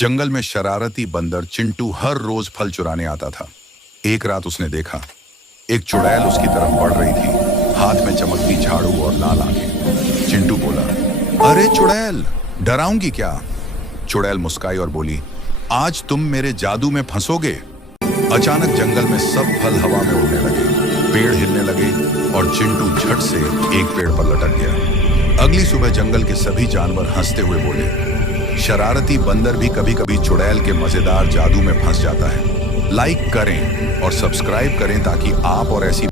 जंगल में शरारती बंदर चिंटू हर रोज फल चुराने आता था। एक रात उसने देखा एक चुड़ैल उसकी तरफ बढ़ रही थी, हाथ में चमकती झाड़ू और लाल आंखें। चिंटू बोला, अरे चुड़ैल, डराऊंगी क्या? चुड़ैल मुस्काई और बोली, आज तुम मेरे जादू में फंसोगे। अचानक जंगल में सब फल हवा में उड़ने लगे, पेड़ हिलने लगे और चिंटू झट से एक पेड़ पर लटक गया। अगली सुबह जंगल के सभी जानवर हंसते हुए बोले, शरारती बंदर भी कभी कभी चुड़ैल के मजेदार जादू में फंस जाता है। लाइक करें और सब्सक्राइब करें ताकि आप और ऐसी